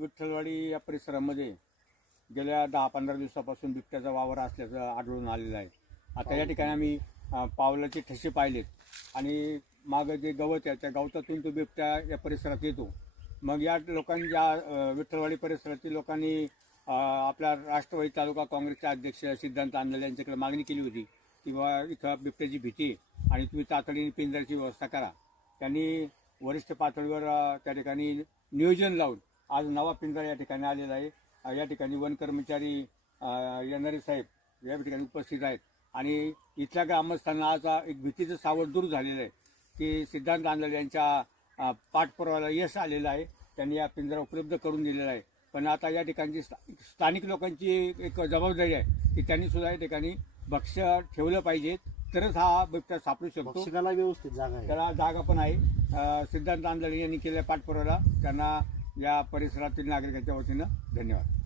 विठ्ठलवाडी या परिसरामध्ये गेल्या 10-15 दिवसापासून बिबट्याचा वावर असल्याचं आढळून आलेलं आहे. आता या ठिकाणी आम्ही पावलाचे ठसे पाहिलेत आणि मागं जे गवत आहे त्या गवतातून तो बिबट्या या परिसरात येतो. मग या लोकांनी विठ्ठलवाडी परिसरातील लोकांनी आपल्या राष्ट्रवादी तालुका काँग्रेसचे अध्यक्ष सिद्धांत आंदळे यांच्याकडे मागणी केली होती की बाबा इथं बिबट्याची भीती आहे आणि तुम्ही तातडीने पिंजऱ्याची व्यवस्था करा. त्यांनी वरिष्ठ पातळीवर त्या ठिकाणी नियोजन लावून आज नवा पिंजरा या ठिकाणी आलेला आहे. या ठिकाणी वन कर्मचारी येणारे साहेब या ठिकाणी उपस्थित आहेत आणि इथल्या ग्रामस्थांना आज एक भीतीचं सावट दूर झालेलं आहे की सिद्धांत आंदळे यांच्या पाठपुराव्याला यश आलेलं आहे. त्यांनी या पिंजरा उपलब्ध करून दिलेला आहे. पण आता या ठिकाणची स्थानिक लोकांची एक जबाबदारी आहे की त्यांनी सुद्धा या ठिकाणी भक्ष्य ठेवलं पाहिजे तरच हा बिबट्या सापडू शकतो. भक्षकाला व्यवस्थित जागा आहे, त्याला जागा पण आहे. सिद्धांत आंदळे यांनी केलेल्या पाठपुराव्याला त्यांना या परिसरातील नागरिकांच्या वतीनं धन्यवाद.